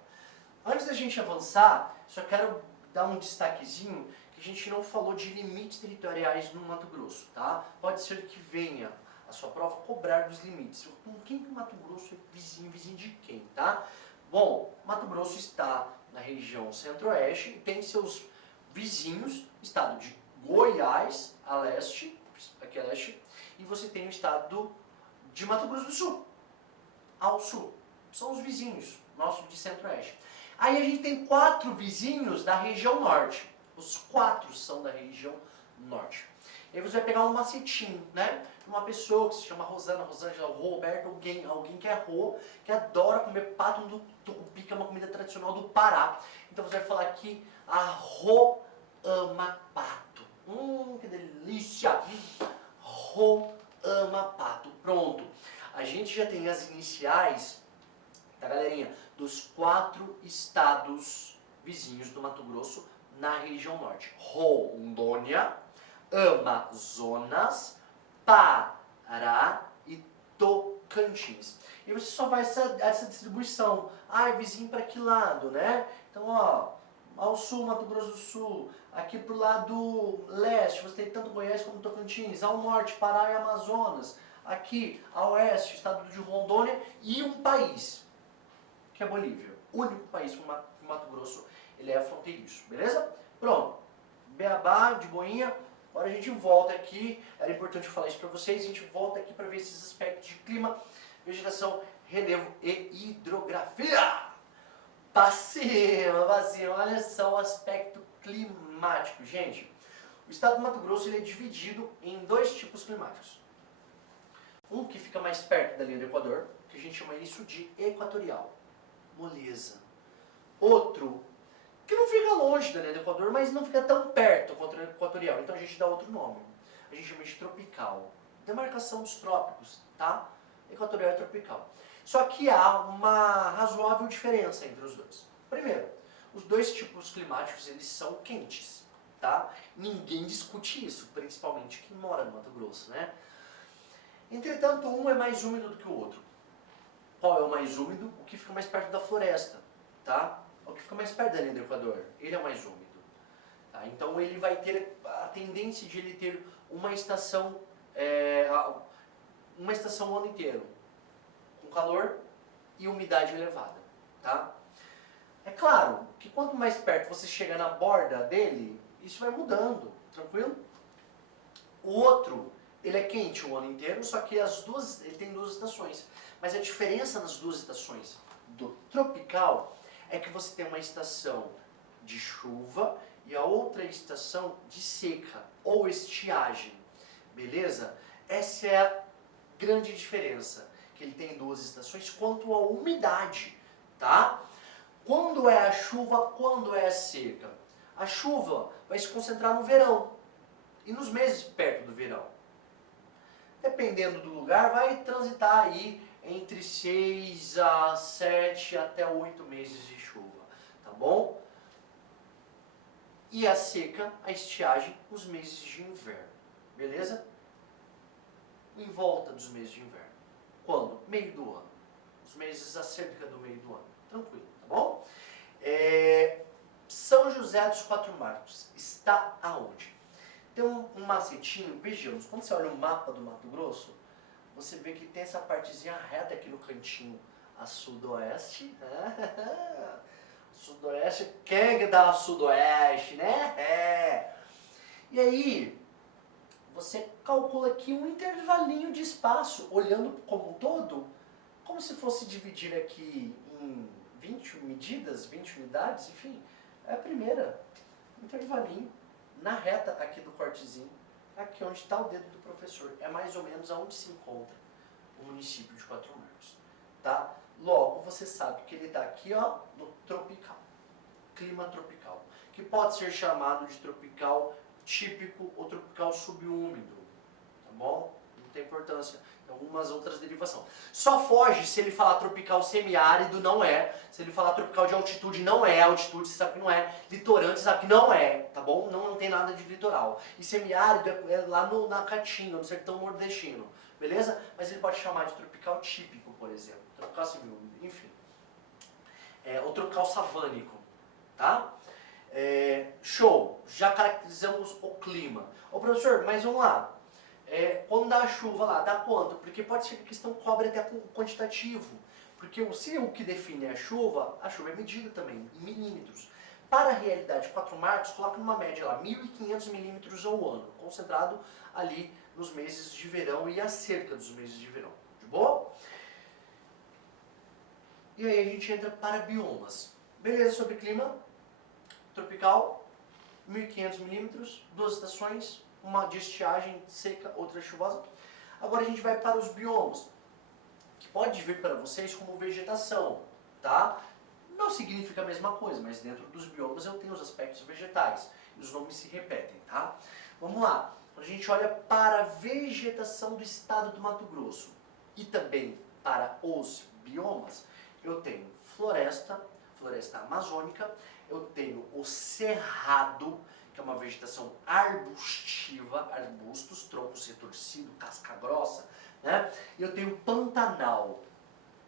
Antes da gente avançar, só quero dar um destaquezinho que a gente não falou de limites territoriais no Mato Grosso, tá? Pode ser que venha a sua prova cobrar dos limites. Com quem que o Mato Grosso é vizinho de quem, tá? Bom, Mato Grosso está na região centro-oeste e tem seus vizinhos, estado de Goiás, a leste, aqui a leste, e você tem o estado de Mato Grosso do Sul, ao sul. São os vizinhos nossos de centro-oeste. Aí a gente tem 4 vizinhos da região norte. Os 4 são da região norte. E aí você vai pegar um macetinho, né? Uma pessoa que se chama Rosana, Rosângela, Roberto, alguém que é rô, que adora comer pato do tucupi, que é uma comida tradicional do Pará. Então você vai falar que a Rô ama pato. Que delícia! Rô ama pato. Pronto. A gente já tem as iniciais, tá, galerinha? Dos 4 estados vizinhos do Mato Grosso na região norte. Rondônia, Amazonas, Pará e Tocantins. E você só vai essa distribuição. Ah, é vizinho para que lado, né? Então, ó, ao sul, Mato Grosso do Sul. Aqui pro lado leste, você tem tanto Goiás como Tocantins. Ao norte, Pará e Amazonas. Aqui, ao oeste, estado de Rondônia e um país. que é a Bolívia. O único país que o Mato Grosso ele é fronteiriço, beleza? Pronto, beabá, de boinha. Agora a gente volta aqui, era importante falar isso para vocês, a gente volta aqui para ver esses aspectos de clima, vegetação, relevo e hidrografia. Passeio, olha só o aspecto climático, gente. O estado do Mato Grosso ele é dividido em dois tipos climáticos. Um que fica mais perto da linha do Equador, que a gente chama isso de equatorial, moleza. Outro que não fica longe da linha do Equador, mas não fica tão perto quanto o equatorial, então a gente dá outro nome. A gente chama de tropical, demarcação dos trópicos, tá? Equatorial e tropical. Só que há uma razoável diferença entre os dois. Primeiro, os dois tipos climáticos eles são quentes, tá? Ninguém discute isso, principalmente quem mora no Mato Grosso, né? Entretanto, um é mais úmido do que o outro. Qual é o mais úmido? O que fica mais perto da floresta, tá? O que fica mais perto da linha do Equador, ele é o mais úmido. Tá? Então ele vai ter a tendência de ele ter uma estação o ano inteiro, com calor e umidade elevada, tá? É claro que quanto mais perto você chega na borda dele, isso vai mudando, tranquilo? O outro, ele é quente o ano inteiro, só que ele tem duas estações. Mas a diferença nas duas estações do tropical é que você tem uma estação de chuva e a outra estação de seca ou estiagem, beleza? Essa é a grande diferença, que ele tem duas estações quanto à umidade, tá? Quando é a chuva, quando é a seca? A chuva vai se concentrar no verão e nos meses perto do verão. Dependendo do lugar, vai transitar aí entre 6 a 7 até 8 meses de chuva, tá bom? E a seca, a estiagem, os meses de inverno, beleza? Em volta dos meses de inverno. Quando? Meio do ano. Os meses acerca do meio do ano. Tranquilo, tá bom? São José dos Quatro Marcos está aonde? Tem um macetinho, vejamos, quando você olha o mapa do Mato Grosso, você vê que tem essa partezinha reta aqui no cantinho a sudoeste. Sudoeste, quem que dá a sudoeste, né? E aí, você calcula aqui um intervalinho de espaço, olhando como um todo, como se fosse dividir aqui em 20 medidas, 20 unidades, enfim. É a primeira, intervalinho, na reta aqui do cortezinho, aqui onde está o dedo do professor. É mais ou menos aonde se encontra o município de Quatro Marcos, tá? Logo, você sabe que ele está aqui, ó, no tropical, clima tropical, que pode ser chamado de tropical típico ou tropical subúmido, tá bom? Não tem importância. Tem algumas outras derivações. Só foge se ele falar tropical semiárido, não é. Se ele falar tropical de altitude, não é. Altitude, você sabe que não é. Litorante, você sabe que não é, tá bom? Não tem nada de litoral. E semiárido é lá na Caatinga, no sertão nordestino, beleza? Mas ele pode chamar de tropical típico, por exemplo. Tropical semiúmido, enfim. Ou tropical savânico, tá? Show, já caracterizamos o clima. Ô professor, mas vamos lá. Quando dá a chuva lá, dá quanto? Porque pode ser que a questão cobre até com quantitativo. Porque se o que define é a chuva é medida também, em milímetros. Para a realidade 4 Marcos, coloca numa média lá, 1.500 milímetros ao ano, concentrado ali nos meses de verão e acerca dos meses de verão. De boa? E aí a gente entra para biomas. Beleza sobre clima? Tropical, 1.500 milímetros, duas estações, uma de estiagem seca, outra chuvosa. Agora a gente vai para os biomas, que pode vir para vocês como vegetação, tá? Não significa a mesma coisa, mas dentro dos biomas eu tenho os aspectos vegetais, e os nomes se repetem, tá? Vamos lá, quando a gente olha para a vegetação do estado do Mato Grosso e também para os biomas, eu tenho floresta amazônica, eu tenho o cerrado, que é uma vegetação arbustiva, arbustos, tronco retorcido, casca grossa, né? E eu tenho pantanal,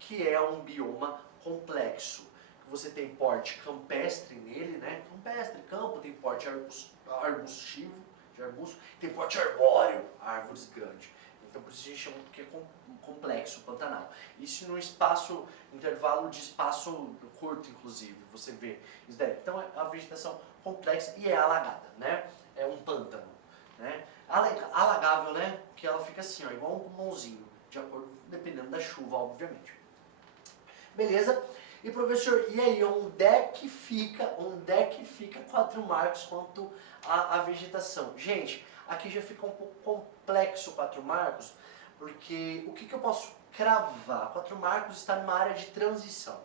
que é um bioma complexo. Você tem porte campestre nele, né? Campestre, campo, tem porte arbustivo, de arbusto, tem porte arbóreo, árvores grandes. Então por isso a gente chama que é complexo Pantanal. Isso num espaço, intervalo de espaço curto, inclusive, você vê isso daí. Então é uma vegetação complexa e é alagada, né? É um pântano, né? Alagável, né? Que ela fica assim, ó, igual um pulmãozinho, de acordo, dependendo da chuva, obviamente. Beleza? E professor, e aí, onde é que fica 4 marcos quanto à vegetação? Gente, aqui já fica um pouco complexo 4 marcos, porque o que eu posso cravar? 4 marcos está numa área de transição.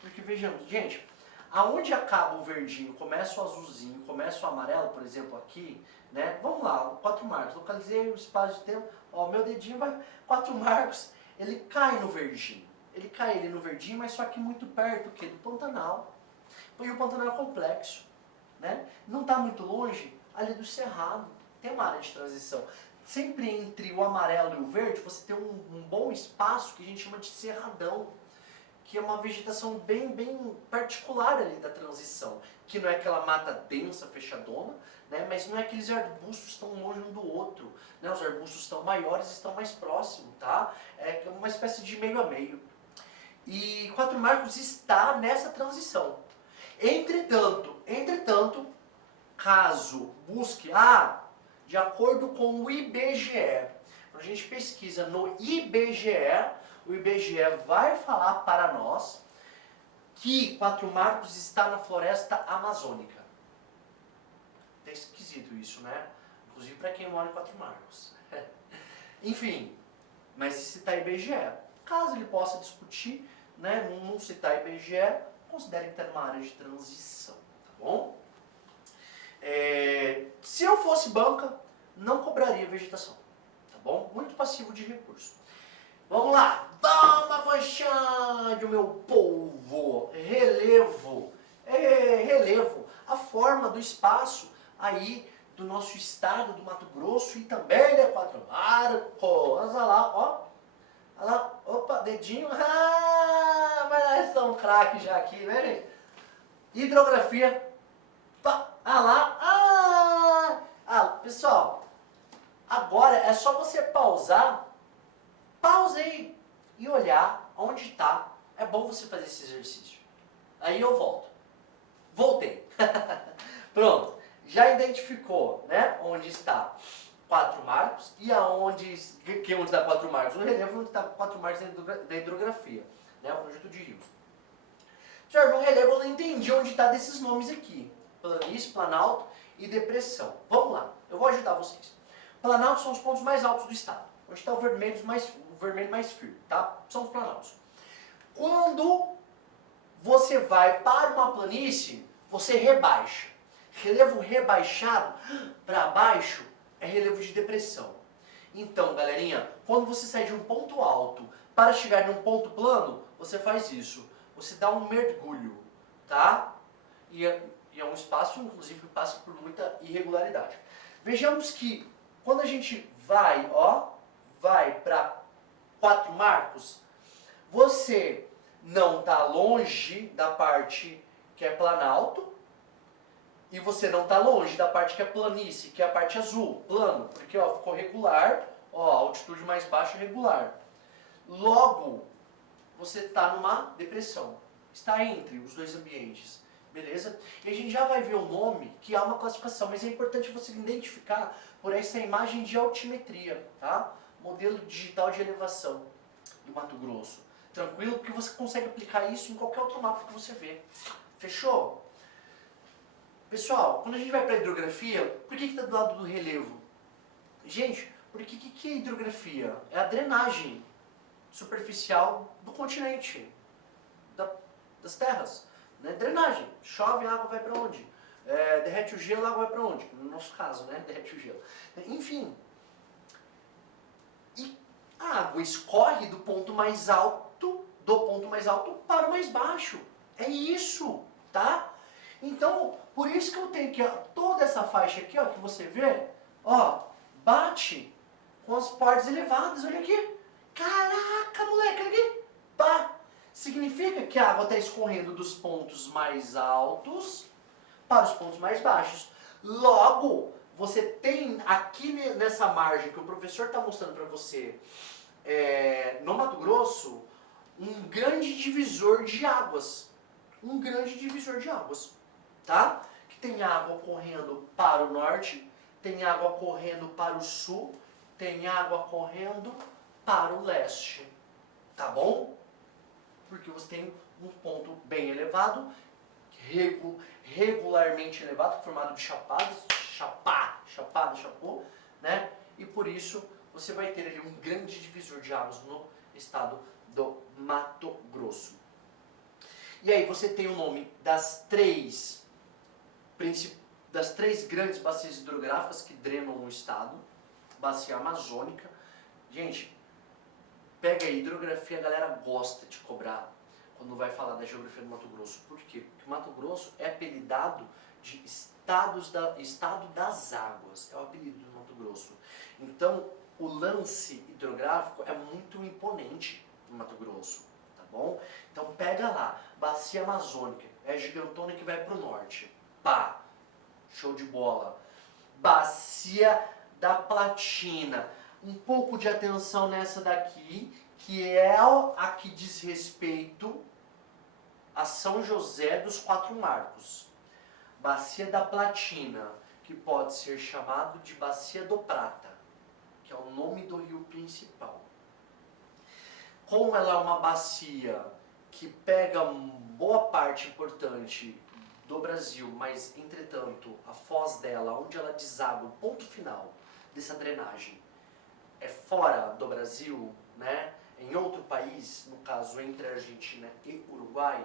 Porque vejamos, gente, aonde acaba o verdinho, começa o azulzinho, começa o amarelo, por exemplo, aqui, né? Vamos lá, 4 marcos, localizei o espaço de tempo, ó, meu dedinho vai, 4 marcos, ele cai no verdinho. Ele cai no verdinho, mas só que muito perto do Pantanal. E o Pantanal é complexo, né? Não está muito longe ali do Cerrado. Tem uma área de transição. Sempre entre o amarelo e o verde, você tem um bom espaço que a gente chama de cerradão, que é uma vegetação bem particular ali da transição, que não é aquela mata densa, fechadona, né? Mas não é aqueles arbustos tão longe um do outro, né? Os arbustos estão maiores e estão mais próximos, tá? É uma espécie de meio a meio. E 4 marcos está nessa transição. Entretanto, caso busque, de acordo com o IBGE, quando a gente pesquisa no IBGE, o IBGE vai falar para nós que 4 marcos está na floresta amazônica. É esquisito isso, né? Inclusive para quem mora em 4 marcos. Enfim, mas se citar IBGE, caso ele possa discutir, né, não citar IBGE, considere que está numa área de transição, tá bom? Se eu fosse banca, não cobraria vegetação, tá bom? Muito passivo de recurso. Vamos lá, vamos avançando, meu povo. Relevo, relevo, a forma do espaço aí do nosso estado do Mato Grosso e também de 4 marcos. Olha lá, ó. Olha lá, opa, dedinho. Mas nós estamos craque já aqui, né, gente? Hidrografia. Olha lá. Pessoal, agora é só você pausar. Pausa aí e olhar onde está. É bom você fazer esse exercício. Aí eu volto. Voltei. Pronto. Já identificou, né, onde está 4 marcos e onde está 4 marcos no relevo, onde está 4 marcos da hidrografia, né, o conjunto de rios. Senhor, no relevo eu não entendi onde está desses nomes aqui. Planície, planalto e depressão. Vamos lá, eu vou ajudar vocês. Planaltos são os pontos mais altos do estado. Onde está o vermelho mais firme, tá? São os planaltos. Quando você vai para uma planície, você rebaixa. Relevo rebaixado para baixo é relevo de depressão. Então, galerinha, quando você sai de um ponto alto para chegar num ponto plano, você faz isso. Você dá um mergulho, tá? E é um espaço, inclusive, que passa por muita irregularidade. Vejamos que quando a gente vai para 4 marcos, você não está longe da parte que é planalto e você não está longe da parte que é planície, que é a parte azul, plano, porque ficou regular, altitude mais baixa regular. Logo, você está numa depressão, está entre os dois ambientes, beleza? E a gente já vai ver o nome, que há uma classificação, mas é importante você identificar por essa imagem de altimetria, tá? Modelo digital de elevação do Mato Grosso. Tranquilo? Porque você consegue aplicar isso em qualquer outro mapa que você vê. Fechou? Pessoal, quando a gente vai para a hidrografia, por que está do lado do relevo? Gente, porque que é hidrografia? É a drenagem superficial do continente, das terras. Né? Drenagem. Chove, a água vai para onde? Derrete o gelo, a água vai para onde? No nosso caso, né? Derrete o gelo. Enfim. E a água escorre do ponto mais alto para o mais baixo. É isso, tá? Então, por isso que eu tenho que toda essa faixa aqui, que você vê, bate com as partes elevadas. Olha aqui. Caraca, moleque, olha aqui. Pá. Significa que a água está escorrendo dos pontos mais altos para os pontos mais baixos. Logo, você tem aqui nessa margem que o professor está mostrando para você, no Mato Grosso, um grande divisor de águas. Um grande divisor de águas, tá? Que tem água correndo para o norte, tem água correndo para o sul, tem água correndo para o leste, tá bom? Porque você tem um ponto bem elevado, regularmente elevado, formado de chapadas, chapou, né? E por isso você vai ter ali um grande divisor de águas no estado do Mato Grosso. E aí você tem o nome das três grandes bacias hidrográficas que drenam o estado. Bacia amazônica. Gente, pega aí, hidrografia, a galera gosta de cobrar quando vai falar da geografia do Mato Grosso. Por quê? Porque Mato Grosso é apelidado de estado das águas. É o apelido do Mato Grosso. Então, o lance hidrográfico é muito imponente no Mato Grosso, tá bom? Então pega lá, bacia amazônica, é gigantona que vai pro norte. Pá, show de bola. Bacia da Platina. Um pouco de atenção nessa daqui, que é a que diz respeito a São José dos Quatro Marcos. Bacia da Platina, que pode ser chamado de Bacia do Prata, que é o nome do rio principal. Como ela é uma bacia que pega boa parte importante do Brasil, mas, entretanto, a foz dela, onde ela deságua, o ponto final dessa drenagem, é fora do Brasil, né? Em outro país, no caso entre Argentina e Uruguai,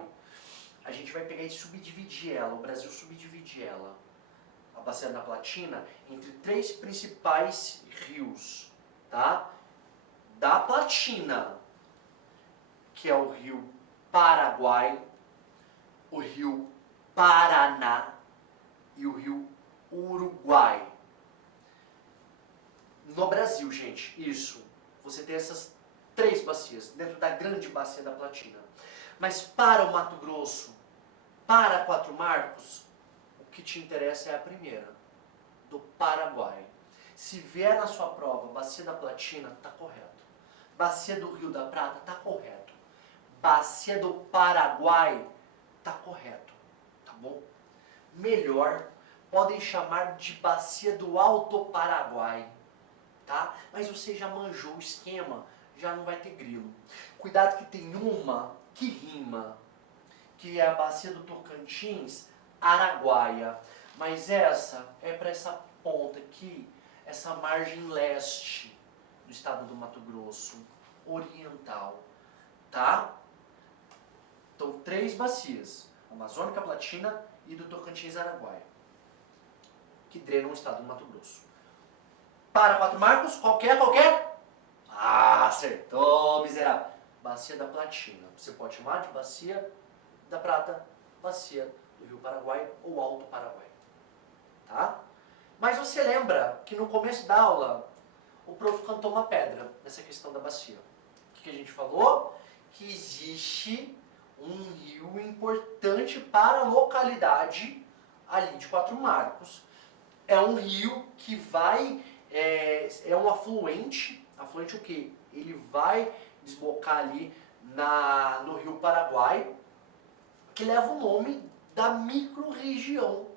a gente vai pegar e subdividir ela, o Brasil subdividir ela, a Bacia da Platina, entre três principais rios, tá? Da Platina, que é o rio Paraguai, o rio Paraná e o rio Uruguai. No Brasil, gente, isso. Você tem essas três bacias dentro da grande bacia da Platina. Mas para o Mato Grosso, para Quatro Marcos, o que te interessa é a primeira, do Paraguai. Se vier na sua prova Bacia da Platina, tá correto. Bacia do Rio da Prata, tá correto. Bacia do Paraguai, tá correto. Tá bom? Melhor, podem chamar de Bacia do Alto Paraguai. Tá? Mas você já manjou o esquema, já não vai ter grilo. Cuidado que tem uma que rima, que é a Bacia do Tocantins, Araguaia. Mas essa é para essa ponta aqui, essa margem leste do estado do Mato Grosso, oriental. Tá? Então, três bacias, Amazônica, Platina e do Tocantins, Araguaia, que drenam o estado do Mato Grosso. Para Quatro Marcos, qualquer? Ah, acertou, miserável. Bacia da Platina. Você pode chamar de Bacia da Prata, Bacia do Rio Paraguai ou Alto Paraguai. Tá? Mas você lembra que no começo da aula o prof cantou uma pedra nessa questão da bacia. O que a gente falou? Que existe um rio importante para a localidade ali de Quatro Marcos. É um rio que vai... É um afluente o quê? Ele vai desbocar ali no Rio Paraguai, que leva o nome da micro-região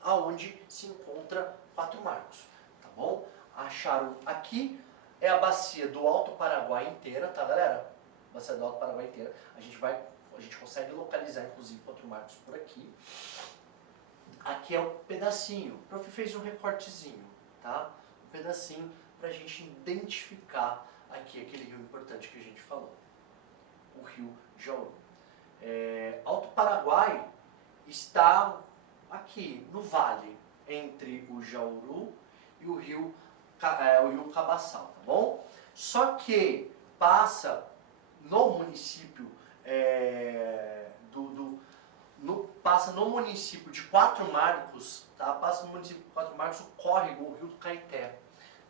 aonde se encontra Quatro Marcos, tá bom? Acharam aqui, é a bacia do Alto Paraguai inteira, tá galera? Bacia do Alto Paraguai inteira. A gente consegue localizar inclusive Quatro Marcos por aqui. Aqui é um pedacinho, o prof fez um recortezinho, tá? Um pedacinho para a gente identificar aqui aquele rio importante que a gente falou, o rio Jauru. Alto Paraguai está aqui no vale entre o Jauru e o rio Cabaçal, tá bom? Só que passa no município passa no município de Quatro Marcos, tá? Passa no município de Quatro Marcos o córrego, o rio do Caeté,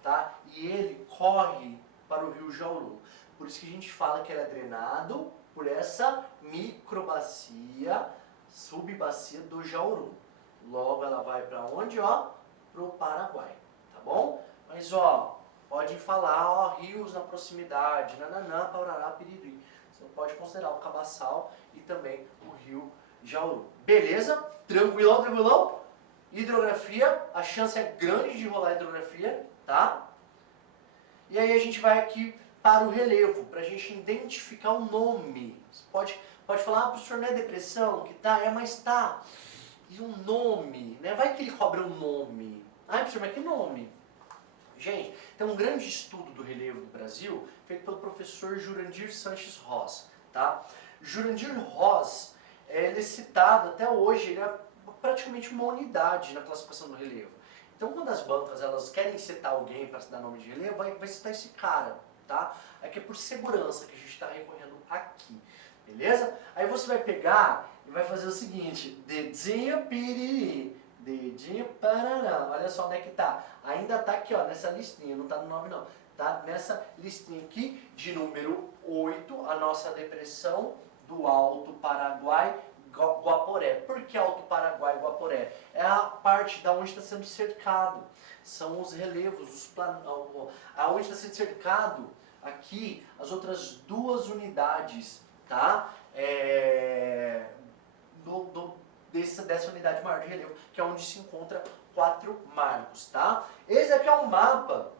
tá? E ele corre para o rio Jauru. Por isso que a gente fala que ele é drenado por essa microbacia, subbacia do Jauru. Logo ela vai para onde, ó? pro Paraguai, tá bom? Mas ó, pode falar, ó, rios na proximidade, nananã, parará, piriri. Você pode considerar o Cabaçal e também o rio Jauru. Beleza? Tranquilão, tranquilão? Hidrografia, a chance é grande de rolar hidrografia, tá? E aí a gente vai aqui para o relevo, para a gente identificar o nome. Você pode falar, ah, professor, não é depressão? Que tá? É, mas tá. E o nome, né? Vai que ele cobra um nome. Ah, professor, mas que nome? Gente, tem um grande estudo do relevo do Brasil, feito pelo professor Jurandir Sanches Ross, tá? Jurandir Ross, ele é citado até hoje, ele é praticamente uma unidade na classificação do relevo. Então, quando as bancas elas querem citar alguém para se dar nome de relevo, vai citar esse cara, tá? Aqui é por segurança que a gente está recorrendo aqui, beleza? Aí você vai pegar e vai fazer o seguinte, dedinho piriri, dedinho parará, olha só onde é que tá. Ainda tá aqui, ó, nessa listinha, não tá no 9 não. Tá nessa listinha aqui, de número 8, a nossa depressão do Alto Paraguai, Guaporé. Por que Alto Paraguai e Guaporé? É a parte da onde está sendo cercado. São os relevos, aonde está sendo cercado aqui as outras duas unidades, tá? Dessa unidade maior de relevo, que é onde se encontra 4 marcos, tá? Esse aqui é um mapa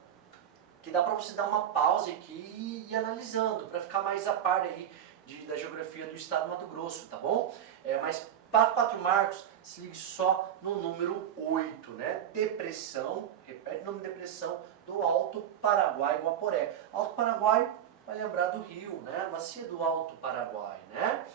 que dá para você dar uma pausa aqui e ir analisando, para ficar mais a par aí da geografia do estado do Mato Grosso, tá bom? Mas para 4 marcos, se ligue só no número 8, né? Depressão, repete o nome de depressão, do Alto Paraguai Guaporé. Alto Paraguai, vai lembrar do rio, né? Bacia do Alto Paraguai, né?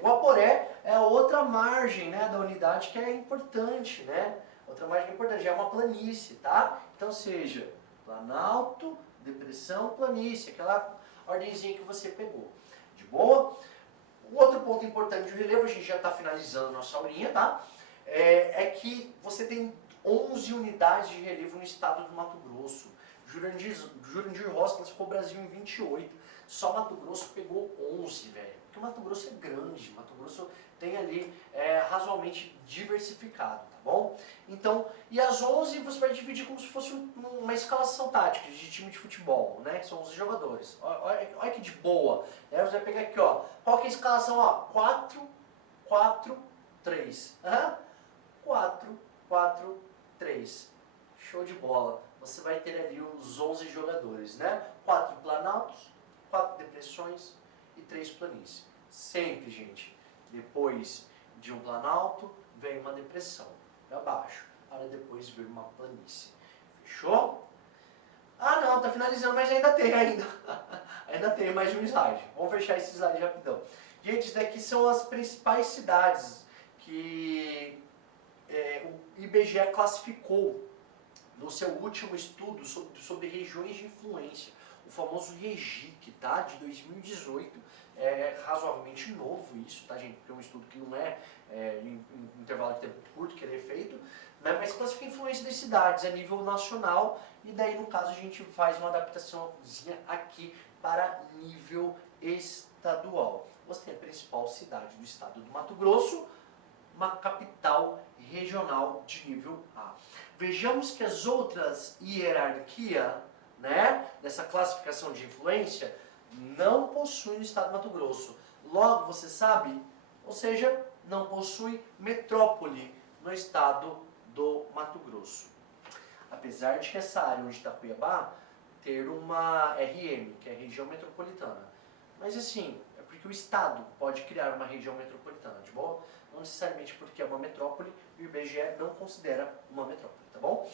Guaporé é outra margem, né, da unidade que é importante, né? Outra margem que é importante, é uma planície, tá? Então seja Planalto, Depressão, Planície, aquela ordenzinha que você pegou. De boa? Um outro ponto importante do relevo, a gente já está finalizando a nossa aulinha, tá? É que você tem 11 unidades de relevo no estado do Mato Grosso. Jurandir Ross classificou o Brasil em 28. Só Mato Grosso pegou 11, velho. Porque o Mato Grosso é grande, Mato Grosso tem ali razoavelmente diversificado, tá bom? Então, e as 11 você vai dividir como se fosse uma escalação tática de time de futebol, né? Que são 11 jogadores. Olha que de boa. Você vai pegar aqui, ó. Qual que é a escalação, ó? 4, 4, 3. 4, 4, 3. Show de bola. Você vai ter ali os 11 jogadores, né? 4 planaltos, 4 depressões e 3 planícies. Sempre, gente, depois de um planalto, vem uma depressão para baixo, para depois vir uma planície. Fechou? Ah não, tá finalizando, mas ainda tem, ainda tem mais um slide. Vamos fechar esse slide rapidão. Gente, isso daqui são as principais cidades que o IBGE classificou no seu último estudo sobre regiões de influência, o famoso REGIC, tá? De 2018. É razoavelmente novo isso, tá, gente? Porque é um estudo que não em intervalo de tempo curto que ele é feito, né? Mas classifica a influência das cidades a nível nacional e daí, no caso, a gente faz uma adaptaçãozinha aqui para nível estadual. Você tem a principal cidade do estado do Mato Grosso, uma capital regional de nível A. Vejamos que as outras hierarquias, né, dessa classificação de influência não possuem no estado do Mato Grosso. Logo, você sabe, ou seja, não possui metrópole no estado do Mato Grosso. Apesar de que essa área onde está Cuiabá ter uma RM, que é região metropolitana. Mas assim, é porque o estado pode criar uma região metropolitana, de boa? Não necessariamente porque é uma metrópole e o IBGE não considera uma metrópole, tá bom?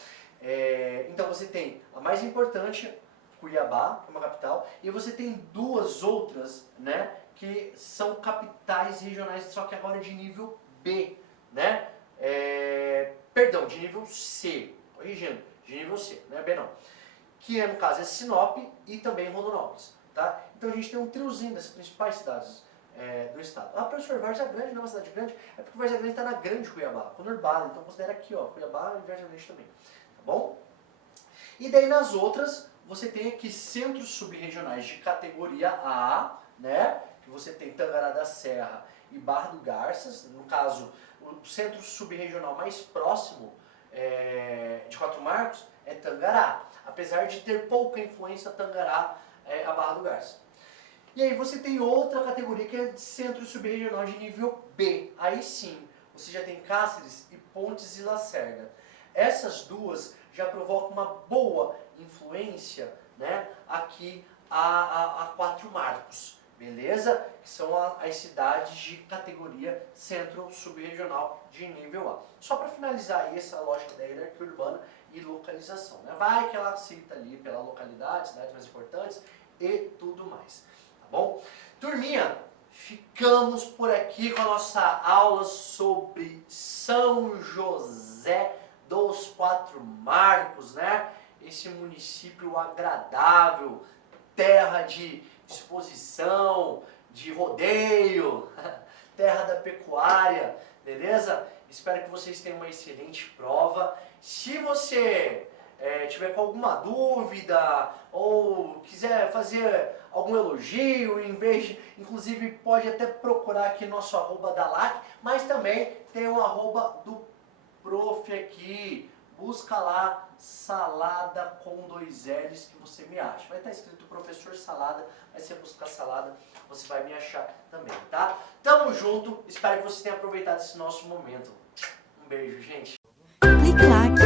Então você tem a mais importante, Cuiabá, que é uma capital, e você tem duas outras, né, que são capitais regionais, só que agora de nível B, né? Perdão, de nível C, corrigindo, de nível C, não é B não. Que no caso é Sinop e também Rondonópolis, tá? Então a gente tem um triozinho das principais cidades do estado. Ah, professor, Várzea Grande não é uma cidade grande? É porque Várzea Grande está na Grande Cuiabá, conurbada, então considera aqui, ó, Cuiabá e Várzea Grande também, tá bom? E daí nas outras, você tem aqui centros subregionais de categoria A, né? Que você tem Tangará da Serra e Barra do Garças. No caso, o centro subregional mais próximo de Quatro Marcos é Tangará. Apesar de ter pouca influência, Tangará é a Barra do Garça. E aí você tem outra categoria que é de centro subregional de nível B. Aí sim, você já tem Cáceres e Pontes e Lacerda. Essas duas já provocam uma boa influência, né, aqui a Quatro Marcos, beleza? Que são as cidades de categoria centro subregional de nível A. Só para finalizar aí essa lógica da hierarquia urbana e localização, né? Vai que ela cita ali pela localidade, cidades mais importantes e tudo mais, tá bom? Turminha, ficamos por aqui com a nossa aula sobre São José dos Quatro Marcos, né? Esse município agradável, terra de exposição, de rodeio, terra da pecuária, beleza? Espero que vocês tenham uma excelente prova. Se você tiver com alguma dúvida ou quiser fazer algum elogio, inclusive pode até procurar aqui nosso arroba da LAC, mas também tem o arroba do prof aqui. Busca lá Salada com 2 L's que você me acha. Vai estar escrito Professor Salada, aí você buscar Salada, você vai me achar também, tá? Tamo junto, espero que vocês tenham aproveitado esse nosso momento. Um beijo, gente. Clique lá